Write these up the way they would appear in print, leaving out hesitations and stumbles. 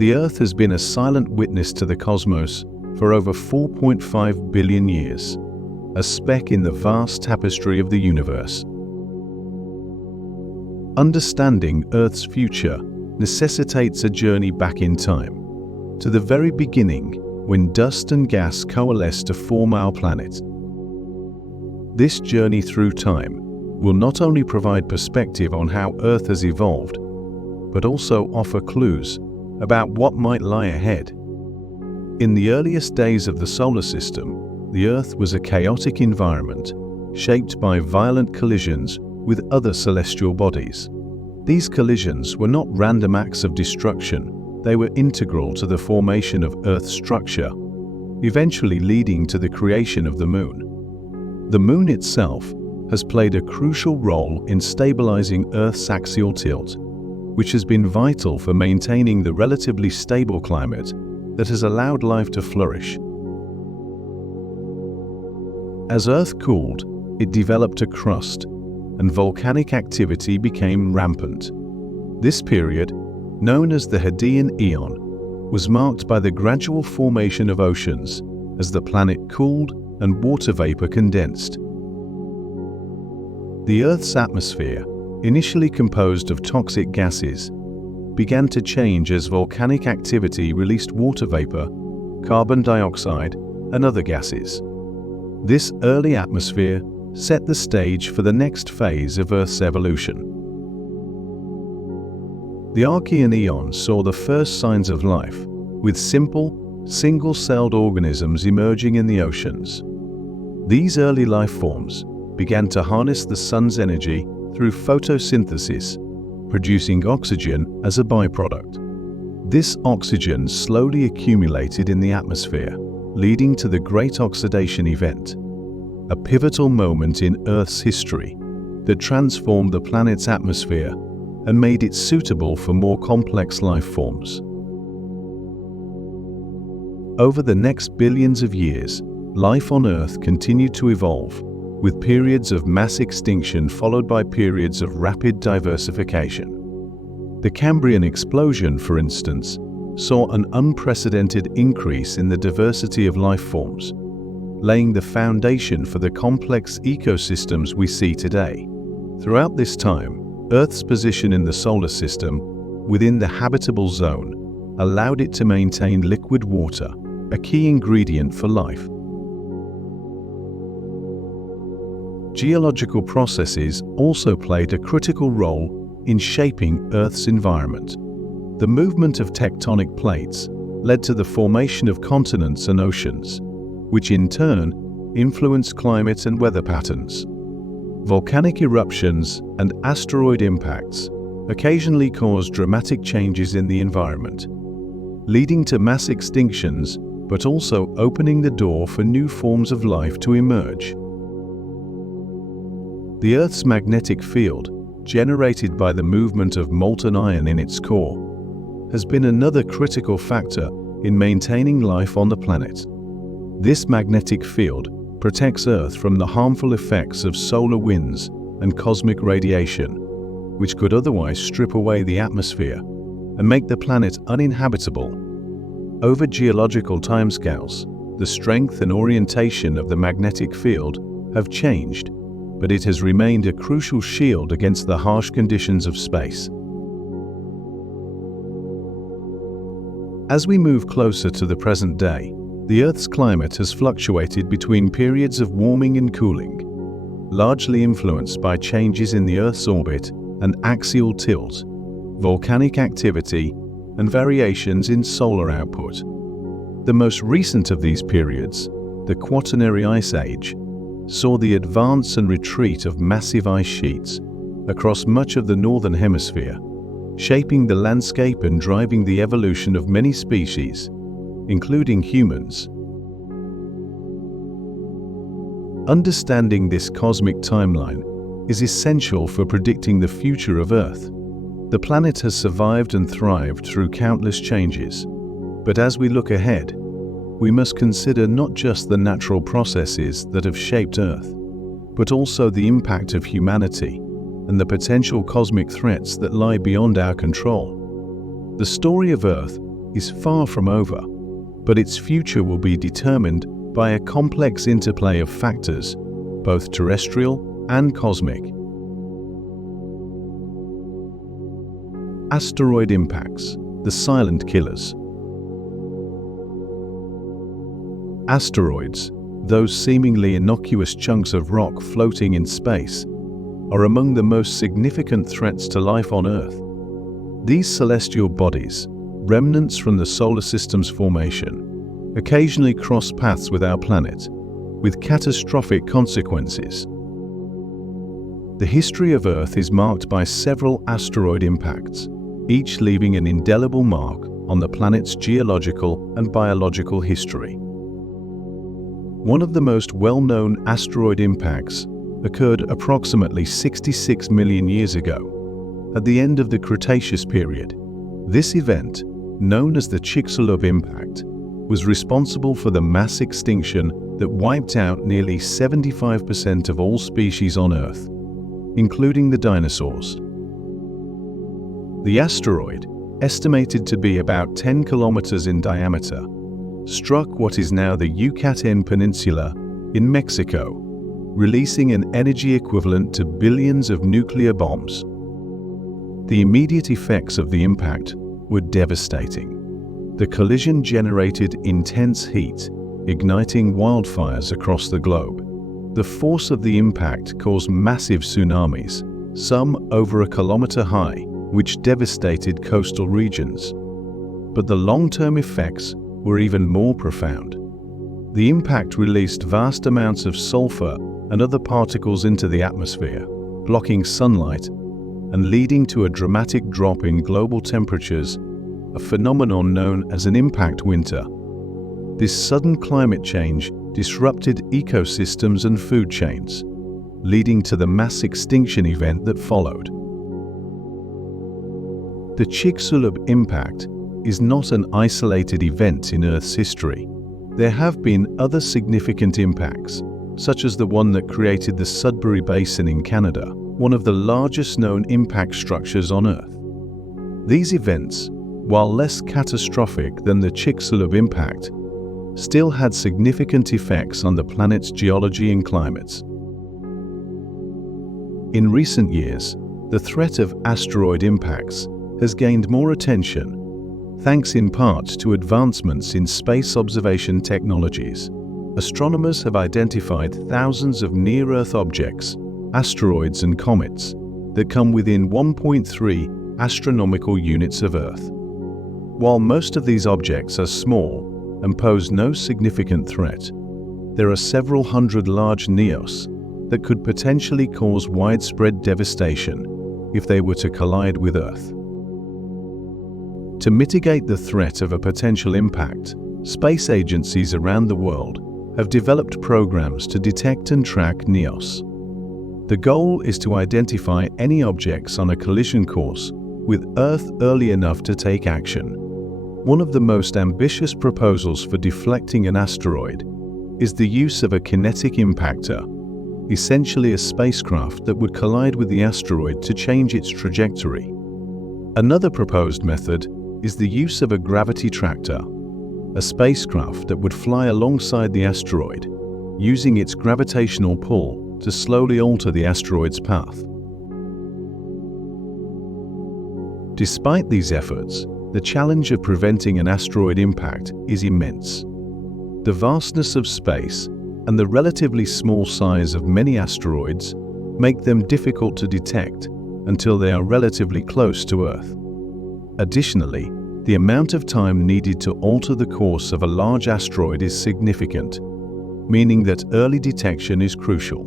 The Earth has been a silent witness to the cosmos for over 4.5 billion years, a speck in the vast tapestry of the universe. Understanding Earth's future necessitates a journey back in time, to the very beginning when dust and gas coalesced to form our planet. This journey through time will not only provide perspective on how Earth has evolved, but also offer clues about what might lie ahead. In the earliest days of the solar system, the Earth was a chaotic environment shaped by violent collisions with other celestial bodies. These collisions were not random acts of destruction, they were integral to the formation of Earth's structure, eventually leading to the creation of the Moon. The Moon itself has played a crucial role in stabilizing Earth's axial tilt, which has been vital for maintaining the relatively stable climate that has allowed life to flourish. As Earth cooled, it developed a crust, and volcanic activity became rampant. This period, known as the Hadean Eon, was marked by the gradual formation of oceans as the planet cooled and water vapor condensed. The Earth's atmosphere, initially composed of toxic gases, began to change as volcanic activity released water vapor, carbon dioxide, and other gases. This early atmosphere set the stage for the next phase of Earth's evolution. The Archean Eon saw the first signs of life, with simple, single-celled organisms emerging in the oceans. These early life forms began to harness the sun's energy through photosynthesis, producing oxygen as a byproduct. This oxygen slowly accumulated in the atmosphere, leading to the Great Oxidation Event, a pivotal moment in Earth's history that transformed the planet's atmosphere and made it suitable for more complex life forms. Over the next billions of years, life on Earth continued to evolve, with periods of mass extinction followed by periods of rapid diversification. The Cambrian explosion, for instance, saw an unprecedented increase in the diversity of life forms, laying the foundation for the complex ecosystems we see today. Throughout this time, Earth's position in the solar system, within the habitable zone, allowed it to maintain liquid water, a key ingredient for life. Geological processes also played a critical role in shaping Earth's environment. The movement of tectonic plates led to the formation of continents and oceans, which in turn influenced climate and weather patterns. Volcanic eruptions and asteroid impacts occasionally caused dramatic changes in the environment, leading to mass extinctions but also opening the door for new forms of life to emerge. The Earth's magnetic field, generated by the movement of molten iron in its core, has been another critical factor in maintaining life on the planet. This magnetic field protects Earth from the harmful effects of solar winds and cosmic radiation, which could otherwise strip away the atmosphere and make the planet uninhabitable. Over geological timescales, the strength and orientation of the magnetic field have changed, but it has remained a crucial shield against the harsh conditions of space. As we move closer to the present day, the Earth's climate has fluctuated between periods of warming and cooling, largely influenced by changes in the Earth's orbit and axial tilt, volcanic activity, and variations in solar output. The most recent of these periods, the Quaternary Ice Age, saw the advance and retreat of massive ice sheets across much of the northern hemisphere, shaping the landscape and driving the evolution of many species, including humans. Understanding this cosmic timeline is essential for predicting the future of Earth. The planet has survived and thrived through countless changes, but as we look ahead, we must consider not just the natural processes that have shaped Earth, but also the impact of humanity and the potential cosmic threats that lie beyond our control. The story of Earth is far from over, but its future will be determined by a complex interplay of factors, both terrestrial and cosmic. Asteroid impacts, the silent killers. Asteroids, those seemingly innocuous chunks of rock floating in space, are among the most significant threats to life on Earth. These celestial bodies, remnants from the solar system's formation, occasionally cross paths with our planet, with catastrophic consequences. The history of Earth is marked by several asteroid impacts, each leaving an indelible mark on the planet's geological and biological history. One of the most well-known asteroid impacts occurred approximately 66 million years ago, at the end of the Cretaceous period. This event, known as the Chicxulub impact, was responsible for the mass extinction that wiped out nearly 75% of all species on Earth, including the dinosaurs. The asteroid, estimated to be about 10 kilometers in diameter, struck what is now the Yucatan Peninsula in Mexico, releasing an energy equivalent to billions of nuclear bombs. The immediate effects of the impact were devastating. The collision generated intense heat, igniting wildfires across the globe. The force of the impact caused massive tsunamis, some over a kilometer high, which devastated coastal regions. But the long-term effects were even more profound. The impact released vast amounts of sulfur and other particles into the atmosphere, blocking sunlight and leading to a dramatic drop in global temperatures, a phenomenon known as an impact winter. This sudden climate change disrupted ecosystems and food chains, leading to the mass extinction event that followed. The Chicxulub impact is not an isolated event in Earth's history. There have been other significant impacts, such as the one that created the Sudbury Basin in Canada, one of the largest known impact structures on Earth. These events, while less catastrophic than the Chicxulub impact, still had significant effects on the planet's geology and climates. In recent years, the threat of asteroid impacts has gained more attention, thanks in part to advancements in space observation technologies. Astronomers have identified thousands of near-Earth objects, asteroids and comets, that come within 1.3 astronomical units of Earth. While most of these objects are small and pose no significant threat, there are several hundred large NEOs that could potentially cause widespread devastation if they were to collide with Earth. To mitigate the threat of a potential impact, space agencies around the world have developed programs to detect and track NEOs. The goal is to identify any objects on a collision course with Earth early enough to take action. One of the most ambitious proposals for deflecting an asteroid is the use of a kinetic impactor, essentially a spacecraft that would collide with the asteroid to change its trajectory. Another proposed method is the use of a gravity tractor, a spacecraft that would fly alongside the asteroid, using its gravitational pull to slowly alter the asteroid's path. Despite these efforts, the challenge of preventing an asteroid impact is immense. The vastness of space and the relatively small size of many asteroids make them difficult to detect until they are relatively close to Earth. Additionally, the amount of time needed to alter the course of a large asteroid is significant, meaning that early detection is crucial.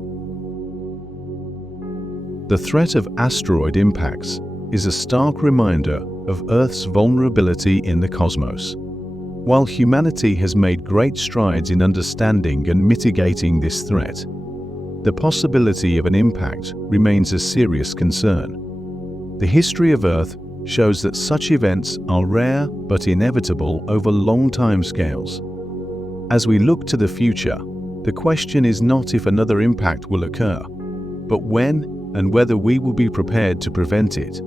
The threat of asteroid impacts is a stark reminder of Earth's vulnerability in the cosmos. While humanity has made great strides in understanding and mitigating this threat, the possibility of an impact remains a serious concern. The history of Earth shows that such events are rare but inevitable over long timescales. As we look to the future, the question is not if another impact will occur, but when and whether we will be prepared to prevent it.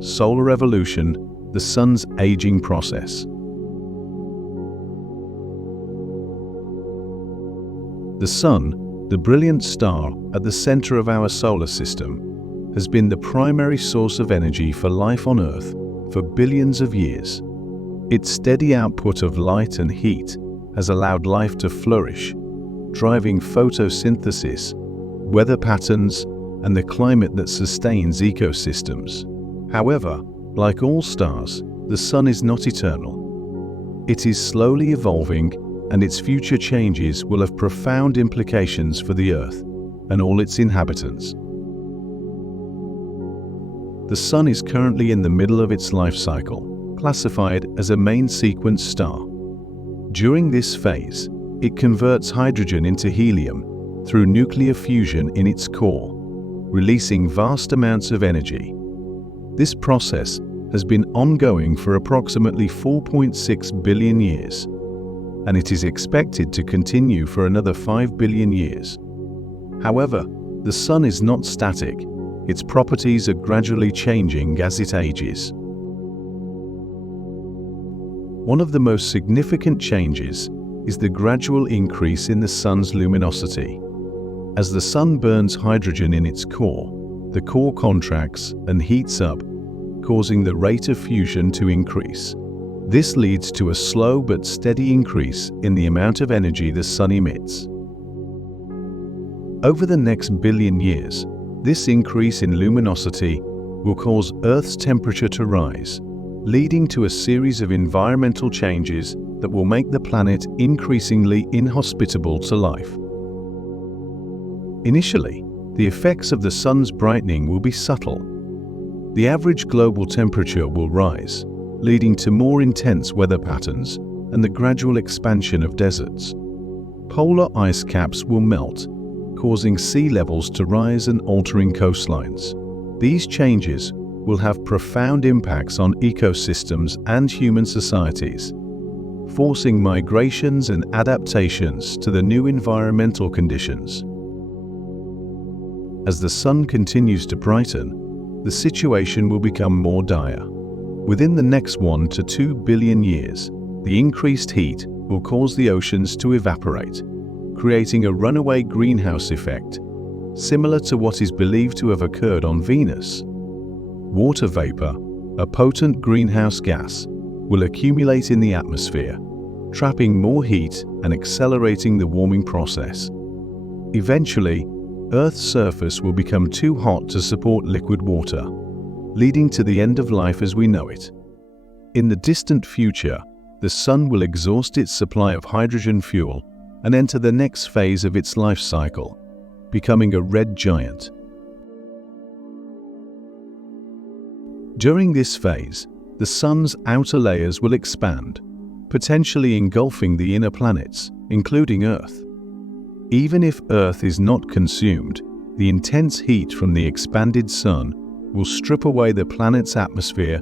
solar evolution, the Sun's aging process. The Sun, the brilliant star at the center of our solar system, has been the primary source of energy for life on Earth for billions of years. Its steady output of light and heat has allowed life to flourish, driving photosynthesis, weather patterns, and the climate that sustains ecosystems. However, like all stars, the Sun is not eternal. It is slowly evolving, and its future changes will have profound implications for the Earth and all its inhabitants. The Sun is currently in the middle of its life cycle, classified as a main sequence star. During this phase, it converts hydrogen into helium through nuclear fusion in its core, releasing vast amounts of energy. This process has been ongoing for approximately 4.6 billion years, and it is expected to continue for another 5 billion years. However, the Sun is not static. Its properties are gradually changing as it ages. One of the most significant changes is the gradual increase in the Sun's luminosity. As the Sun burns hydrogen in its core, the core contracts and heats up, causing the rate of fusion to increase. This leads to a slow but steady increase in the amount of energy the Sun emits. Over the next billion years, this increase in luminosity will cause Earth's temperature to rise, leading to a series of environmental changes that will make the planet increasingly inhospitable to life. Initially, the effects of the Sun's brightening will be subtle. The average global temperature will rise, leading to more intense weather patterns and the gradual expansion of deserts. Polar ice caps will melt, causing sea levels to rise and altering coastlines. These changes will have profound impacts on ecosystems and human societies, forcing migrations and adaptations to the new environmental conditions. As the Sun continues to brighten, the situation will become more dire. Within the next 1 to 2 billion years, the increased heat will cause the oceans to evaporate, creating a runaway greenhouse effect, similar to what is believed to have occurred on Venus. Water vapor, a potent greenhouse gas, will accumulate in the atmosphere, trapping more heat and accelerating the warming process. Eventually, Earth's surface will become too hot to support liquid water, leading to the end of life as we know it. In the distant future, the Sun will exhaust its supply of hydrogen fuel and enter the next phase of its life cycle, becoming a red giant. During this phase, the Sun's outer layers will expand, potentially engulfing the inner planets, including Earth. Even if Earth is not consumed, the intense heat from the expanded Sun will strip away the planet's atmosphere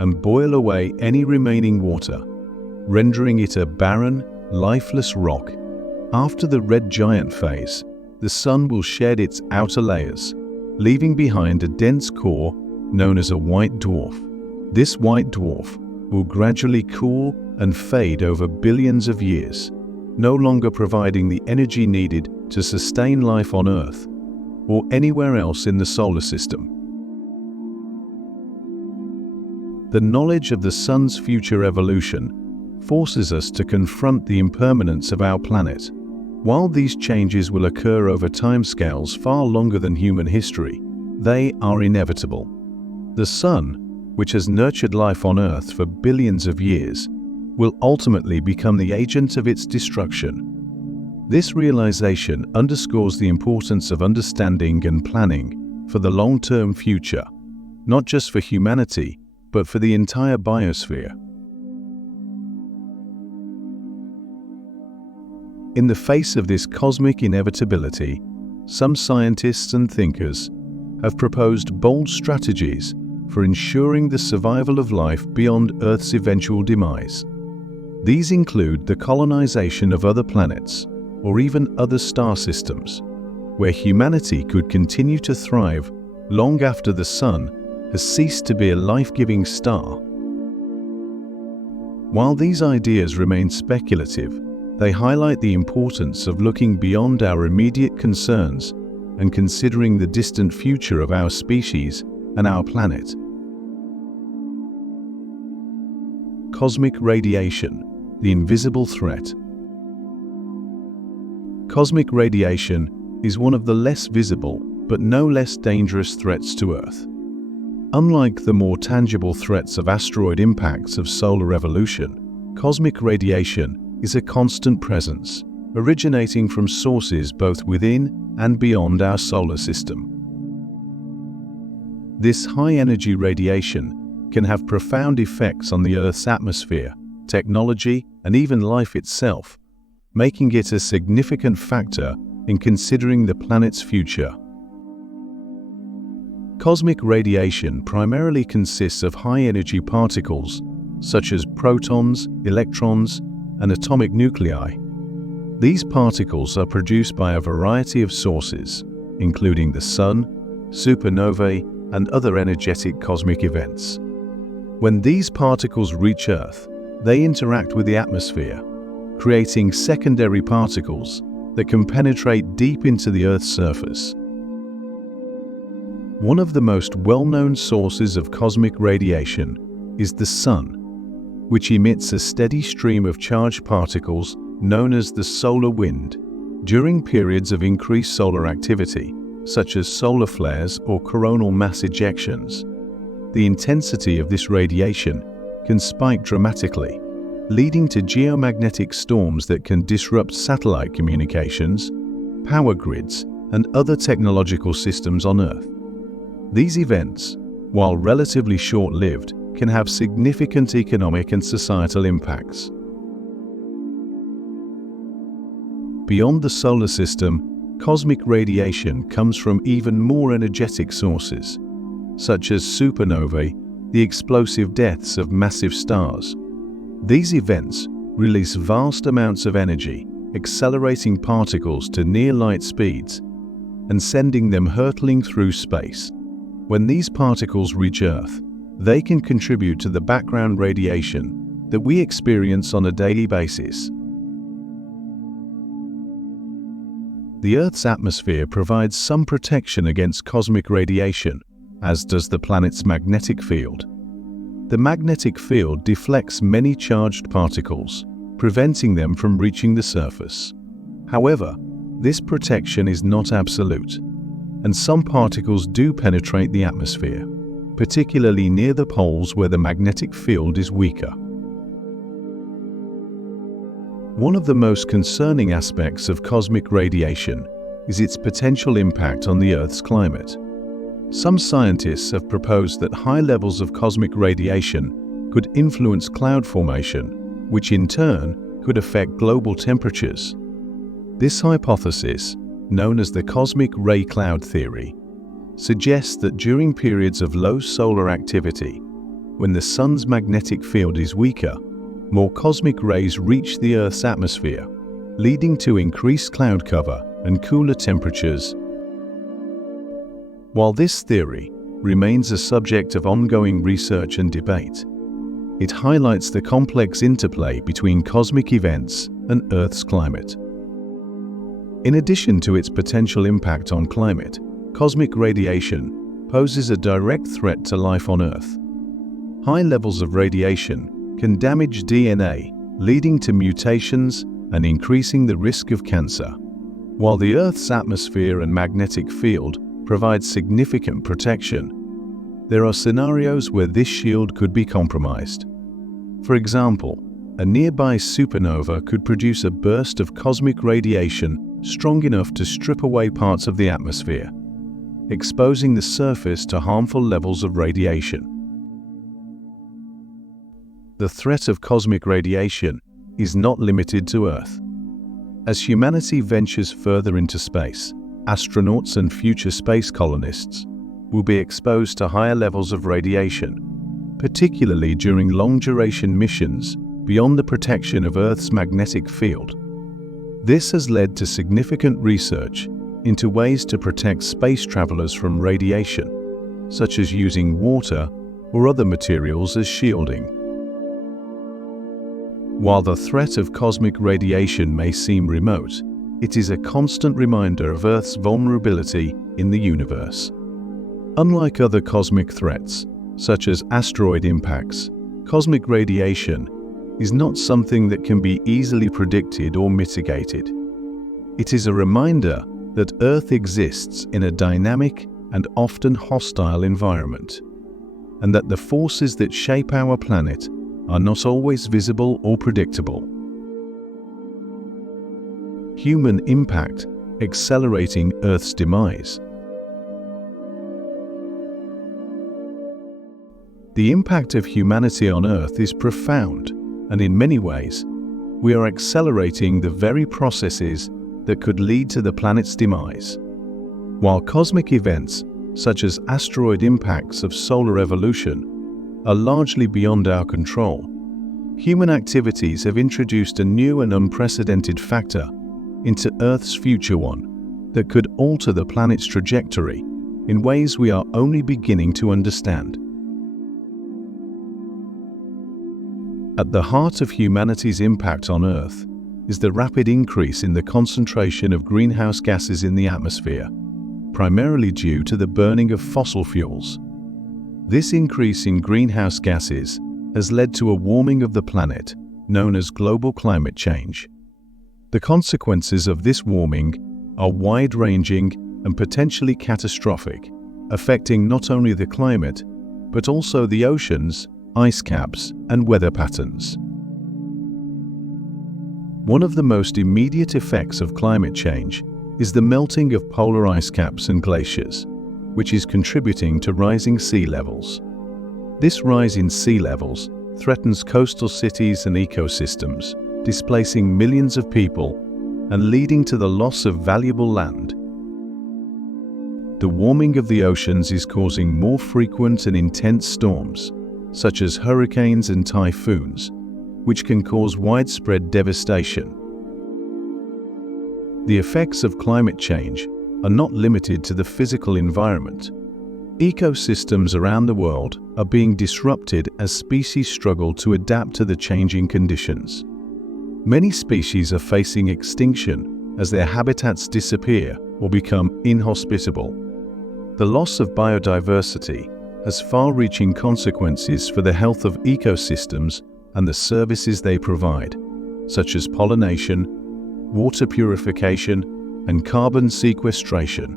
and boil away any remaining water, rendering it a barren, lifeless rock. After the red giant phase, the Sun will shed its outer layers, leaving behind a dense core known as a white dwarf. This white dwarf will gradually cool and fade over billions of years, no longer providing the energy needed to sustain life on Earth or anywhere else in the solar system. The knowledge of the Sun's future evolution forces us to confront the impermanence of our planet. While these changes will occur over timescales far longer than human history, they are inevitable. The Sun, which has nurtured life on Earth for billions of years, will ultimately become the agent of its destruction. This realization underscores the importance of understanding and planning for the long-term future, not just for humanity, but for the entire biosphere. In the face of this cosmic inevitability, some scientists and thinkers have proposed bold strategies for ensuring the survival of life beyond Earth's eventual demise. These include the colonization of other planets, or even other star systems, where humanity could continue to thrive long after the Sun has ceased to be a life-giving star. While these ideas remain speculative, they highlight the importance of looking beyond our immediate concerns and considering the distant future of our species and our planet. Cosmic radiation, the invisible threat. Cosmic radiation is one of the less visible but no less dangerous threats to Earth. Unlike the more tangible threats of asteroid impacts of solar evolution, cosmic radiation is a constant presence, originating from sources both within and beyond our solar system. This high-energy radiation can have profound effects on the Earth's atmosphere, technology, and even life itself, making it a significant factor in considering the planet's future. Cosmic radiation primarily consists of high-energy particles, such as protons, electrons, and atomic nuclei. These particles are produced by a variety of sources, including the Sun, supernovae, and other energetic cosmic events. When these particles reach Earth, they interact with the atmosphere, creating secondary particles that can penetrate deep into the Earth's surface. One of the most well-known sources of cosmic radiation is the Sun, which emits a steady stream of charged particles known as the solar wind during periods of increased solar activity, such as solar flares or coronal mass ejections. The intensity of this radiation can spike dramatically, leading to geomagnetic storms that can disrupt satellite communications, power grids, and other technological systems on Earth. These events, while relatively short-lived, can have significant economic and societal impacts. Beyond the solar system, cosmic radiation comes from even more energetic sources, such as supernovae, the explosive deaths of massive stars. These events release vast amounts of energy, accelerating particles to near-light speeds and sending them hurtling through space. When these particles reach Earth, they can contribute to the background radiation that we experience on a daily basis. The Earth's atmosphere provides some protection against cosmic radiation, as does the planet's magnetic field. The magnetic field deflects many charged particles, preventing them from reaching the surface. However, this protection is not absolute, and some particles do penetrate the atmosphere, particularly near the poles where the magnetic field is weaker. One of the most concerning aspects of cosmic radiation is its potential impact on the Earth's climate. Some scientists have proposed that high levels of cosmic radiation could influence cloud formation, which in turn could affect global temperatures. This hypothesis, known as the cosmic ray cloud theory, suggests that during periods of low solar activity, when the Sun's magnetic field is weaker, more cosmic rays reach the Earth's atmosphere, leading to increased cloud cover and cooler temperatures. While this theory remains a subject of ongoing research and debate, it highlights the complex interplay between cosmic events and Earth's climate. In addition to its potential impact on climate, cosmic radiation poses a direct threat to life on Earth. High levels of radiation can damage DNA, leading to mutations and increasing the risk of cancer. While the Earth's atmosphere and magnetic field provide significant protection, there are scenarios where this shield could be compromised. For example, a nearby supernova could produce a burst of cosmic radiation strong enough to strip away parts of the atmosphere, exposing the surface to harmful levels of radiation. The threat of cosmic radiation is not limited to Earth. As humanity ventures further into space, astronauts and future space colonists will be exposed to higher levels of radiation, particularly during long-duration missions beyond the protection of Earth's magnetic field. This has led to significant research into ways to protect space travelers from radiation, such as using water or other materials as shielding. While the threat of cosmic radiation may seem remote, it is a constant reminder of Earth's vulnerability in the universe. Unlike other cosmic threats, such as asteroid impacts, cosmic radiation is not something that can be easily predicted or mitigated. It is a reminder that Earth exists in a dynamic and often hostile environment, and that the forces that shape our planet are not always visible or predictable. Human impact accelerating Earth's demise. The impact of humanity on Earth is profound, and in many ways, we are accelerating the very processes that could lead to the planet's demise. While cosmic events, such as asteroid impacts of solar evolution, are largely beyond our control, human activities have introduced a new and unprecedented factor into Earth's future, one that could alter the planet's trajectory in ways we are only beginning to understand. At the heart of humanity's impact on Earth is the rapid increase in the concentration of greenhouse gases in the atmosphere, primarily due to the burning of fossil fuels. This increase in greenhouse gases has led to a warming of the planet, known as global climate change. The consequences of this warming are wide-ranging and potentially catastrophic, affecting not only the climate, but also the oceans, ice caps, and weather patterns. One of the most immediate effects of climate change is the melting of polar ice caps and glaciers, which is contributing to rising sea levels. This rise in sea levels threatens coastal cities and ecosystems, displacing millions of people and leading to the loss of valuable land. The warming of the oceans is causing more frequent and intense storms, such as hurricanes and typhoons, which can cause widespread devastation. The effects of climate change are not limited to the physical environment. Ecosystems around the world are being disrupted as species struggle to adapt to the changing conditions. Many species are facing extinction as their habitats disappear or become inhospitable. The loss of biodiversity has far-reaching consequences for the health of ecosystems and the services they provide, such as pollination, water purification, and carbon sequestration.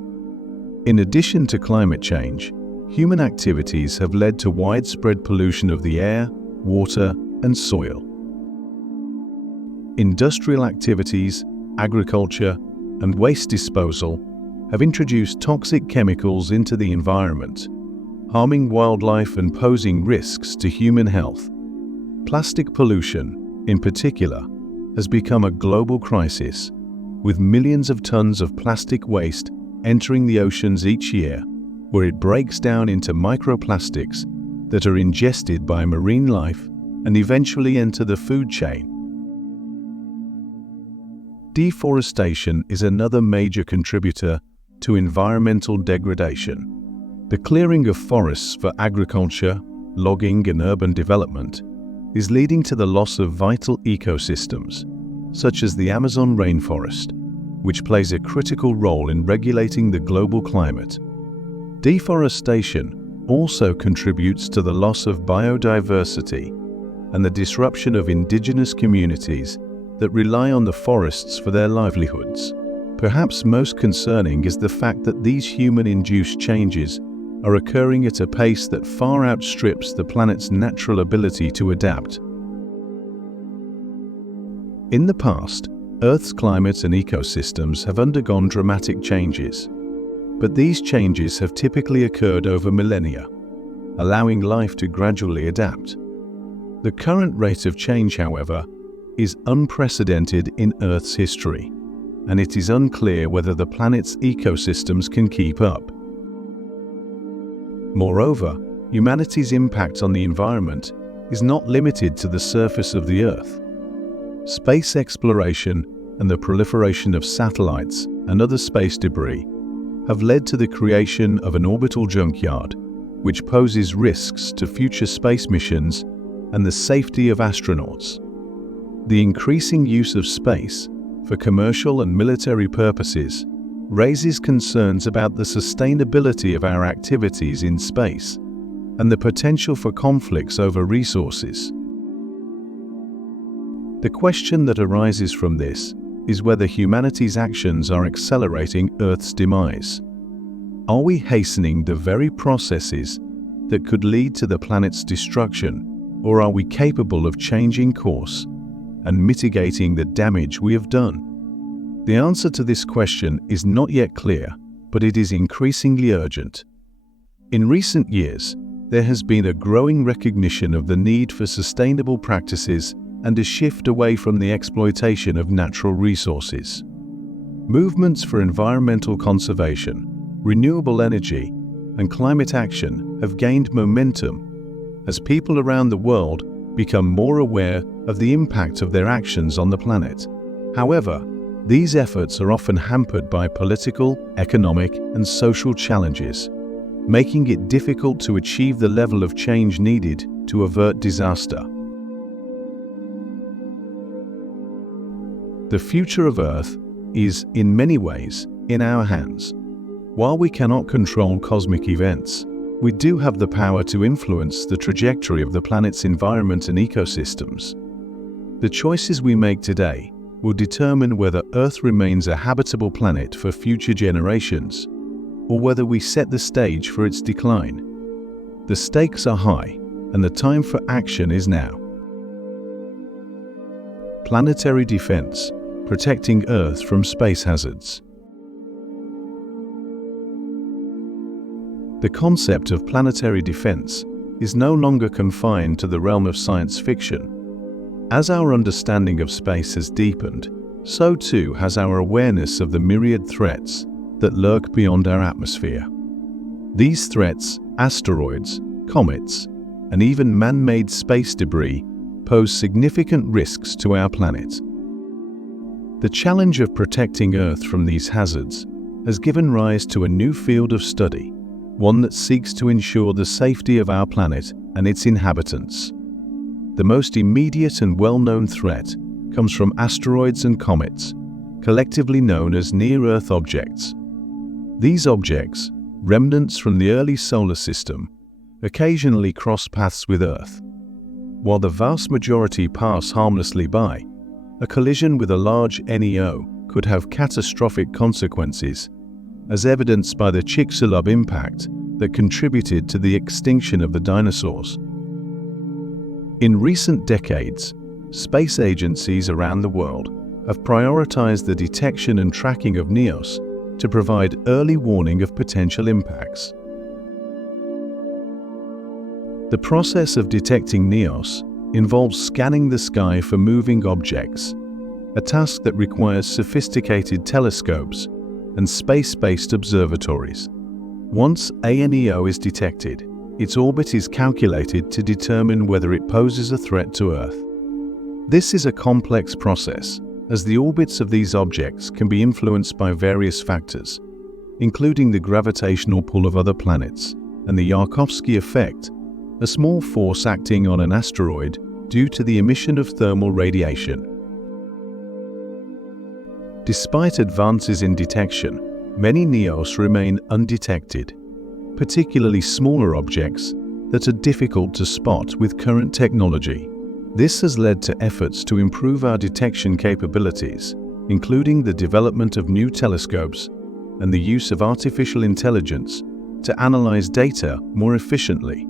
In addition to climate change, human activities have led to widespread pollution of the air, water, and soil. Industrial activities, agriculture, and waste disposal have introduced toxic chemicals into the environment, harming wildlife and posing risks to human health. Plastic pollution, in particular, has become a global crisis, with millions of tons of plastic waste entering the oceans each year, where it breaks down into microplastics that are ingested by marine life and eventually enter the food chain. Deforestation is another major contributor to environmental degradation. The clearing of forests for agriculture, logging, and urban development is leading to the loss of vital ecosystems, such as the Amazon rainforest, which plays a critical role in regulating the global climate. Deforestation also contributes to the loss of biodiversity and the disruption of indigenous communities that rely on the forests for their livelihoods. Perhaps most concerning is the fact that these human-induced changes are occurring at a pace that far outstrips the planet's natural ability to adapt. In the past, Earth's climate and ecosystems have undergone dramatic changes, but these changes have typically occurred over millennia, allowing life to gradually adapt. The current rate of change, however, is unprecedented in Earth's history, and it is unclear whether the planet's ecosystems can keep up. Moreover, humanity's impact on the environment is not limited to the surface of the Earth. Space exploration and the proliferation of satellites and other space debris have led to the creation of an orbital junkyard, which poses risks to future space missions and the safety of astronauts. The increasing use of space for commercial and military purposes raises concerns about the sustainability of our activities in space and the potential for conflicts over resources. The question that arises from this is whether humanity's actions are accelerating Earth's demise. Are we hastening the very processes that could lead to the planet's destruction, or are we capable of changing course and mitigating the damage we have done? The answer to this question is not yet clear, but it is increasingly urgent. In recent years, there has been a growing recognition of the need for sustainable practices and a shift away from the exploitation of natural resources. Movements for environmental conservation, renewable energy, and climate action have gained momentum as people around the world become more aware of the impact of their actions on the planet. However, these efforts are often hampered by political, economic, and social challenges, making it difficult to achieve the level of change needed to avert disaster. The future of Earth is, in many ways, in our hands. While we cannot control cosmic events, we do have the power to influence the trajectory of the planet's environment and ecosystems. The choices we make today will determine whether Earth remains a habitable planet for future generations, or whether we set the stage for its decline. The stakes are high, and the time for action is now. Planetary defense, protecting Earth from space hazards. The concept of planetary defense is no longer confined to the realm of science fiction. As our understanding of space has deepened, so too has our awareness of the myriad threats that lurk beyond our atmosphere. These threats, asteroids, comets, and even man-made space debris, pose significant risks to our planet. The challenge of protecting Earth from these hazards has given rise to a new field of study, one that seeks to ensure the safety of our planet and its inhabitants. The most immediate and well-known threat comes from asteroids and comets, collectively known as near-Earth objects. These objects, remnants from the early solar system, occasionally cross paths with Earth. While the vast majority pass harmlessly by, a collision with a large NEO could have catastrophic consequences, as evidenced by the Chicxulub impact that contributed to the extinction of the dinosaurs. In recent decades, space agencies around the world have prioritized the detection and tracking of NEOs to provide early warning of potential impacts. The process of detecting NEOs involves scanning the sky for moving objects, a task that requires sophisticated telescopes and space-based observatories. Once a NEO is detected, its orbit is calculated to determine whether it poses a threat to Earth. This is a complex process, as the orbits of these objects can be influenced by various factors, including the gravitational pull of other planets and the Yarkovsky effect, a small force acting on an asteroid due to the emission of thermal radiation. Despite advances in detection, many NEOs remain undetected, particularly smaller objects that are difficult to spot with current technology. This has led to efforts to improve our detection capabilities, including the development of new telescopes and the use of artificial intelligence to analyze data more efficiently.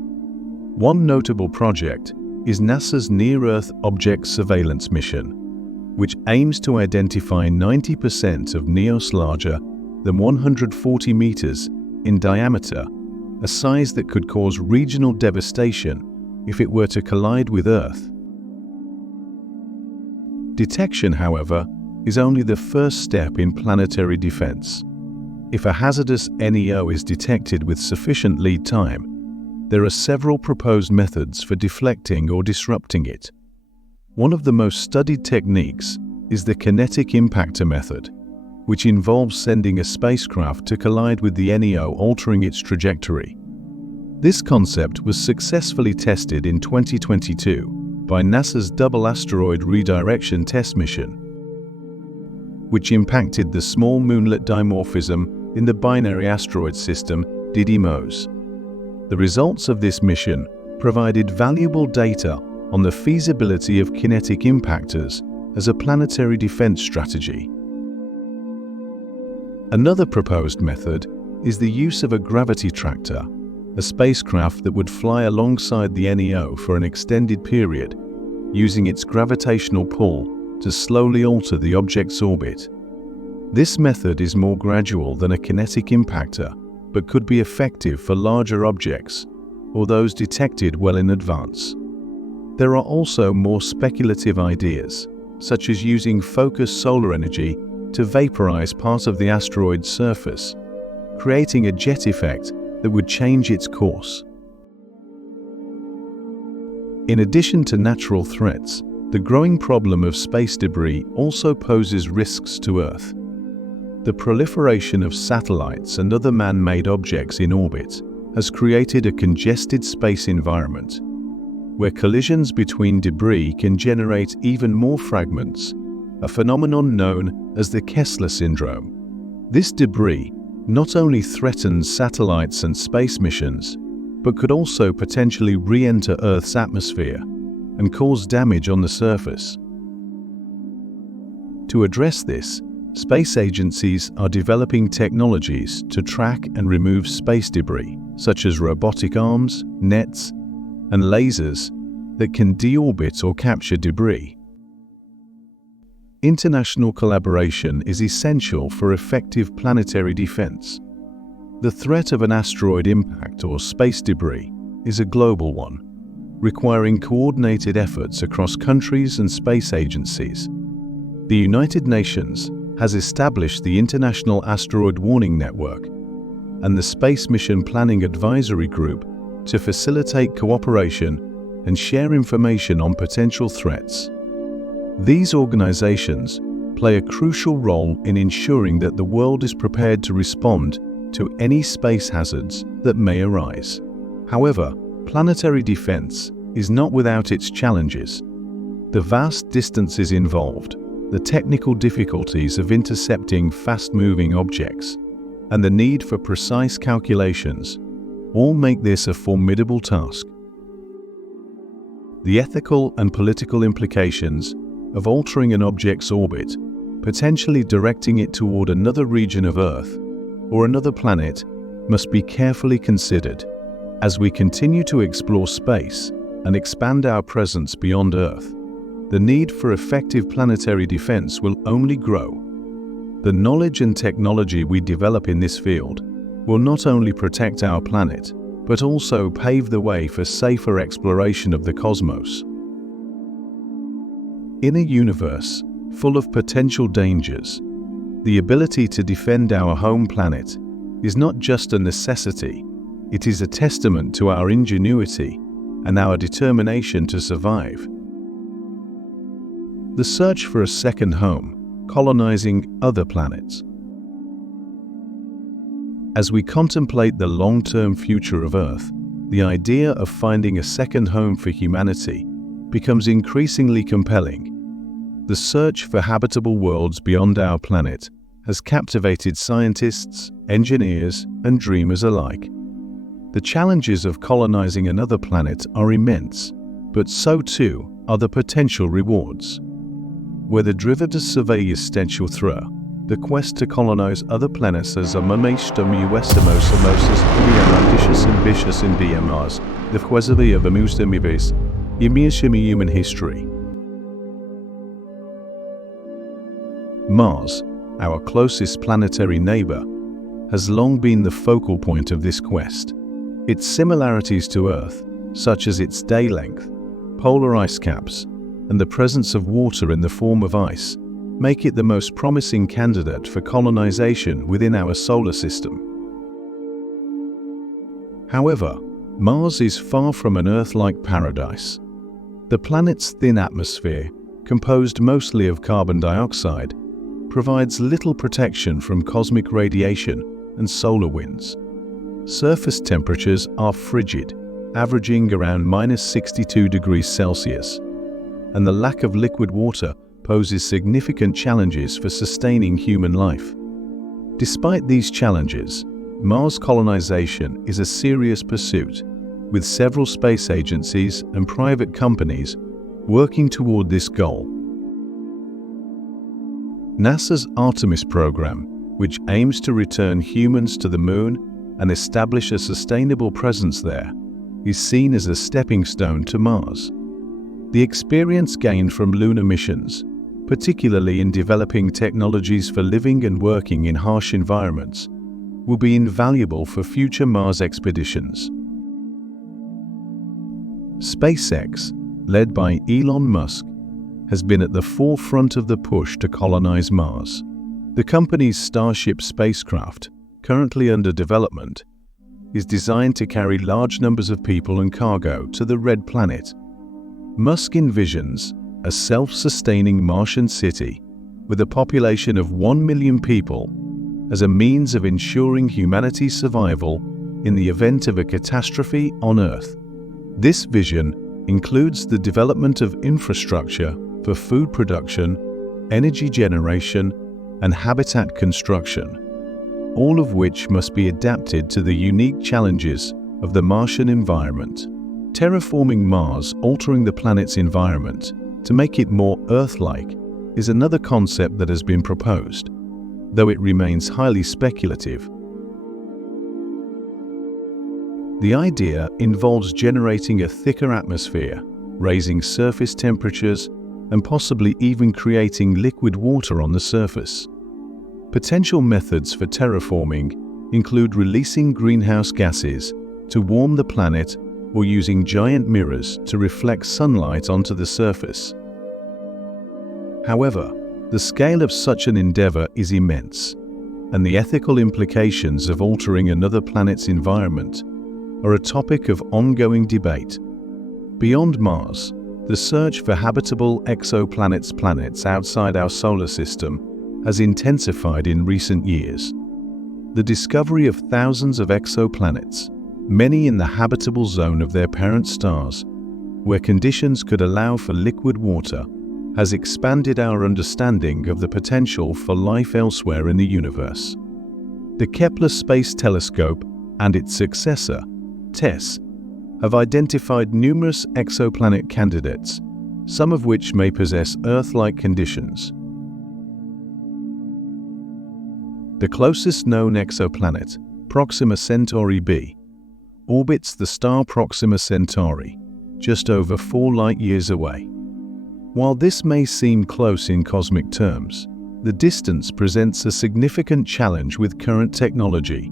One notable project is NASA's Near-Earth Object Surveillance mission, which aims to identify 90% of NEOs larger than 140 meters in diameter, a size that could cause regional devastation if it were to collide with Earth. Detection, however, is only the first step in planetary defense. If a hazardous NEO is detected with sufficient lead time, there are several proposed methods for deflecting or disrupting it. One of the most studied techniques is the kinetic impactor method, which involves sending a spacecraft to collide with the NEO, altering its trajectory. This concept was successfully tested in 2022 by NASA's Double Asteroid Redirection Test Mission, which impacted the small moonlet dimorphism in the binary asteroid system Didymos. The results of this mission provided valuable data on the feasibility of kinetic impactors as a planetary defense strategy. Another proposed method is the use of a gravity tractor, a spacecraft that would fly alongside the NEO for an extended period, using its gravitational pull to slowly alter the object's orbit. This method is more gradual than a kinetic impactor, but could be effective for larger objects or those detected well in advance. There are also more speculative ideas, such as using focused solar energy to vaporize part of the asteroid's surface, creating a jet effect that would change its course. In addition to natural threats, the growing problem of space debris also poses risks to Earth. The proliferation of satellites and other man-made objects in orbit has created a congested space environment, where collisions between debris can generate even more fragments, a phenomenon known as the Kessler syndrome. This debris not only threatens satellites and space missions, but could also potentially re-enter Earth's atmosphere and cause damage on the surface. To address this, space agencies are developing technologies to track and remove space debris, such as robotic arms, nets, and lasers that can deorbit or capture debris. International collaboration is essential for effective planetary defense. The threat of an asteroid impact or space debris is a global one, requiring coordinated efforts across countries and space agencies. The United Nations has established the International Asteroid Warning Network and the Space Mission Planning Advisory Group to facilitate cooperation and share information on potential threats. These organizations play a crucial role in ensuring that the world is prepared to respond to any space hazards that may arise. However, planetary defense is not without its challenges. The vast distances involved, the technical difficulties of intercepting fast-moving objects, and the need for precise calculations all make this a formidable task. The ethical and political implications of altering an object's orbit, potentially directing it toward another region of Earth or another planet, must be carefully considered. As we continue to explore space and expand our presence beyond Earth, the need for effective planetary defense will only grow. The knowledge and technology we develop in this field will not only protect our planet, but also pave the way for safer exploration of the cosmos. In a universe full of potential dangers, the ability to defend our home planet is not just a necessity, it is a testament to our ingenuity and our determination to survive. The search for a second home, colonizing other planets. As we contemplate the long-term future of Earth, the idea of finding a second home for humanity becomes increasingly compelling. The search for habitable worlds beyond our planet has captivated scientists, engineers, and dreamers alike. The challenges of colonizing another planet are immense, but so too are the potential rewards. Whether driven to survey essential through, the quest to colonize other planets as a ambitious in BMRs, the quasi of human history. Mars, our closest planetary neighbor, has long been the focal point of this quest. Its similarities to Earth, such as its day length, polar ice caps, and the presence of water in the form of ice, make it the most promising candidate for colonization within our solar system. However, Mars is far from an Earth-like paradise. The planet's thin atmosphere, composed mostly of carbon dioxide, provides little protection from cosmic radiation and solar winds. Surface temperatures are frigid, averaging around -62 degrees Celsius, and the lack of liquid water poses significant challenges for sustaining human life. Despite these challenges, Mars colonization is a serious pursuit, with several space agencies and private companies working toward this goal. NASA's Artemis program, which aims to return humans to the Moon and establish a sustainable presence there, is seen as a stepping stone to Mars. The experience gained from lunar missions, particularly in developing technologies for living and working in harsh environments, will be invaluable for future Mars expeditions. SpaceX, led by Elon Musk, has been at the forefront of the push to colonize Mars. The company's Starship spacecraft, currently under development, is designed to carry large numbers of people and cargo to the Red Planet. Musk envisions a self-sustaining Martian city with a population of 1 million people as a means of ensuring humanity's survival in the event of a catastrophe on Earth. This vision includes the development of infrastructure for food production, energy generation, and habitat construction, all of which must be adapted to the unique challenges of the Martian environment. Terraforming Mars, altering the planet's environment to make it more Earth-like, is another concept that has been proposed, though it remains highly speculative. The idea involves generating a thicker atmosphere, raising surface temperatures, and possibly even creating liquid water on the surface. Potential methods for terraforming include releasing greenhouse gases to warm the planet or using giant mirrors to reflect sunlight onto the surface. However, the scale of such an endeavor is immense, and the ethical implications of altering another planet's environment are a topic of ongoing debate. Beyond Mars, the search for habitable planets outside our solar system has intensified in recent years. The discovery of thousands of exoplanets, many in the habitable zone of their parent stars, where conditions could allow for liquid water, has expanded our understanding of the potential for life elsewhere in the universe. The Kepler Space Telescope and its successor, TESS, have identified numerous exoplanet candidates, some of which may possess Earth-like conditions. The closest known exoplanet, Proxima Centauri b, orbits the star Proxima Centauri, just over 4 light-years away. While this may seem close in cosmic terms, the distance presents a significant challenge with current technology.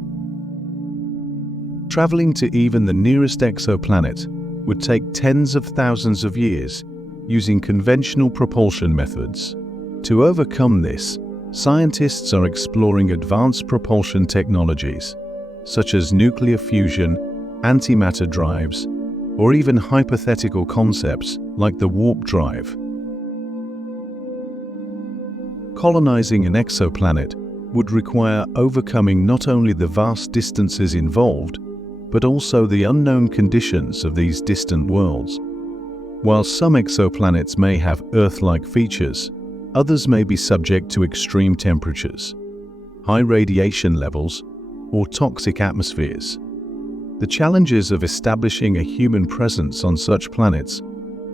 Traveling to even the nearest exoplanet would take tens of thousands of years using conventional propulsion methods. To overcome this, scientists are exploring advanced propulsion technologies, such as nuclear fusion, antimatter drives, or even hypothetical concepts like the warp drive. Colonizing an exoplanet would require overcoming not only the vast distances involved, but also the unknown conditions of these distant worlds. While some exoplanets may have Earth-like features, others may be subject to extreme temperatures, high radiation levels, or toxic atmospheres. The challenges of establishing a human presence on such planets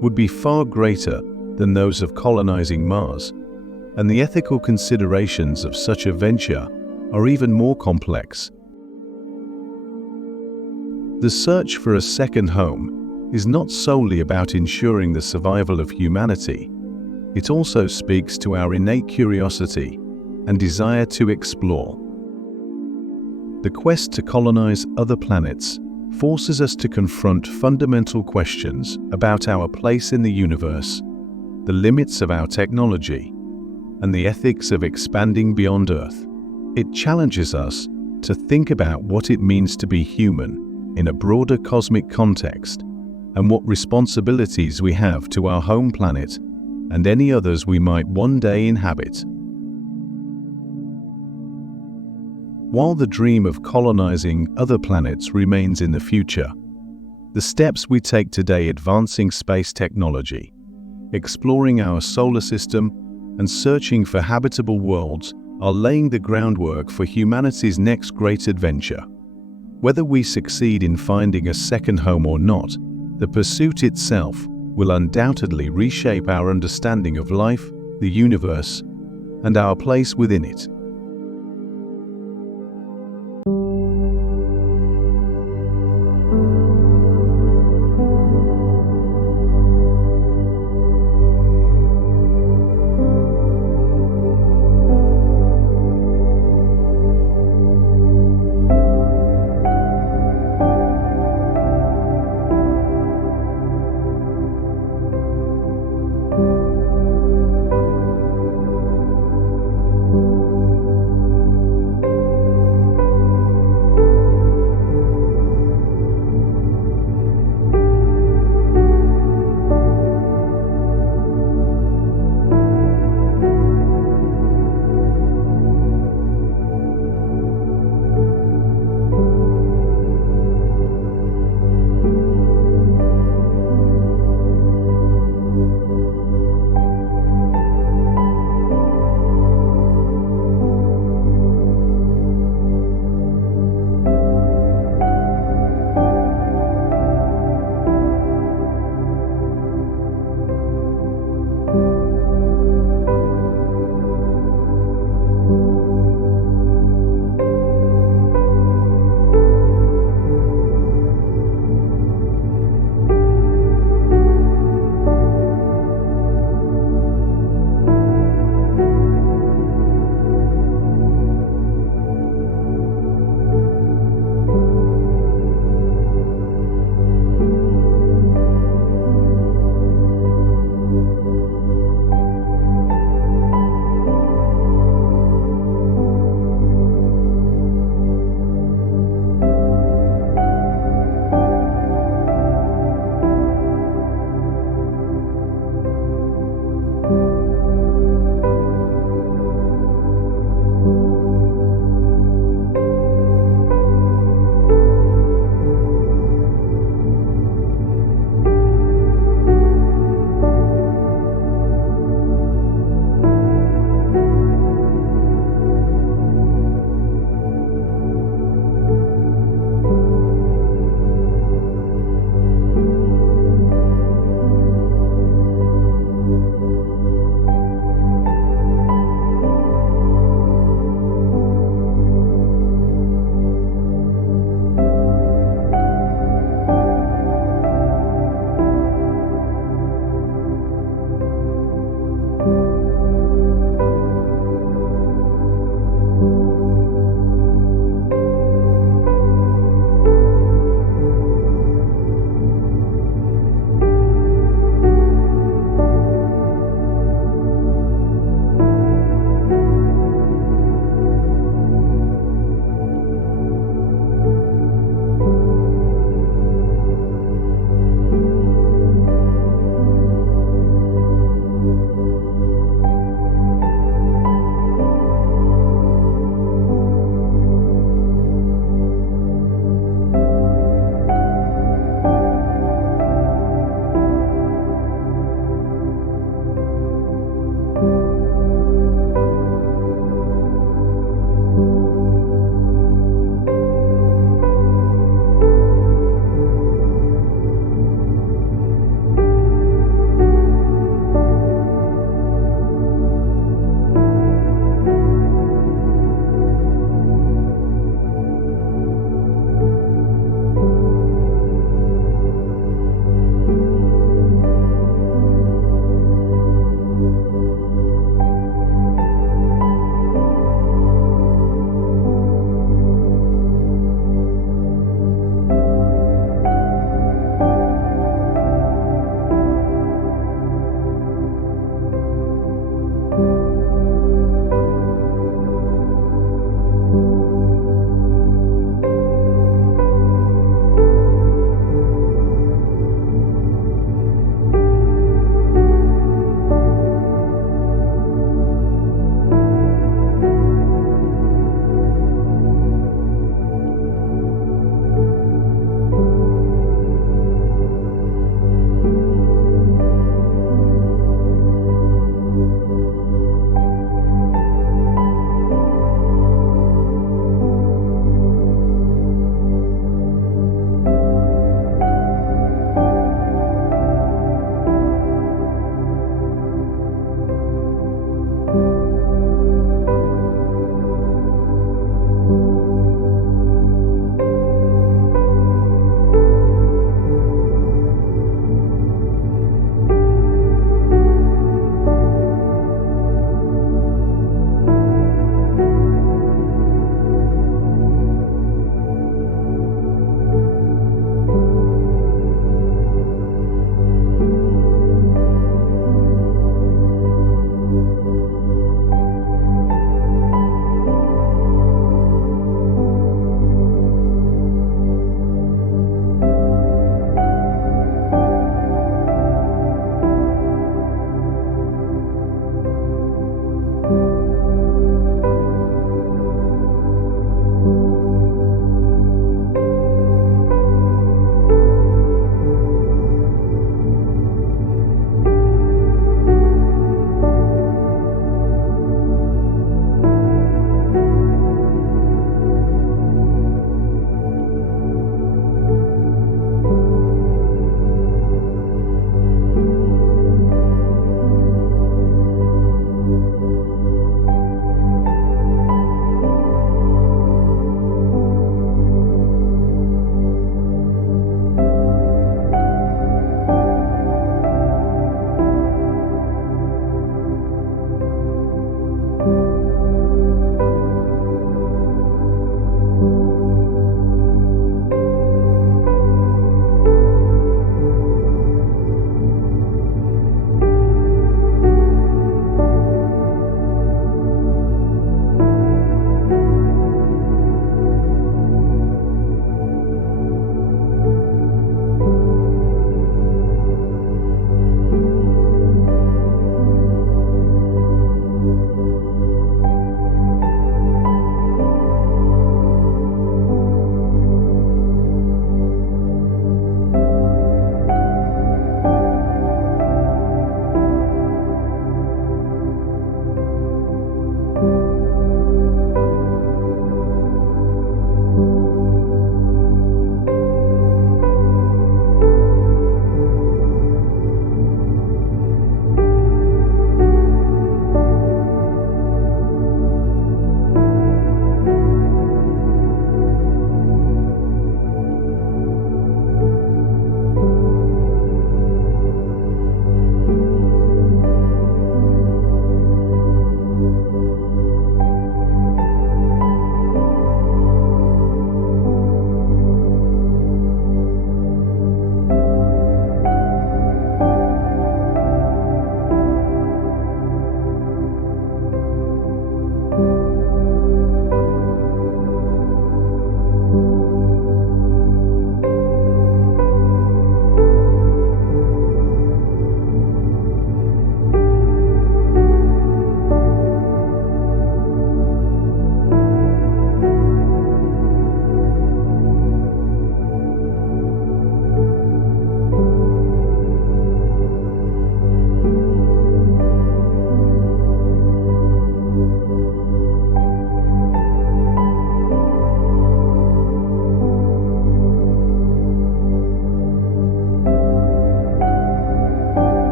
would be far greater than those of colonizing Mars, and the ethical considerations of such a venture are even more complex. The search for a second home is not solely about ensuring the survival of humanity. It also speaks to our innate curiosity and desire to explore. The quest to colonize other planets forces us to confront fundamental questions about our place in the universe, the limits of our technology, and the ethics of expanding beyond Earth. It challenges us to think about what it means to be human in a broader cosmic context, and what responsibilities we have to our home planet and any others we might one day inhabit. While the dream of colonizing other planets remains in the future, the steps we take today advancing space technology, exploring our solar system, and searching for habitable worlds are laying the groundwork for humanity's next great adventure. Whether we succeed in finding a second home or not, the pursuit itself will undoubtedly reshape our understanding of life, the universe, and our place within it.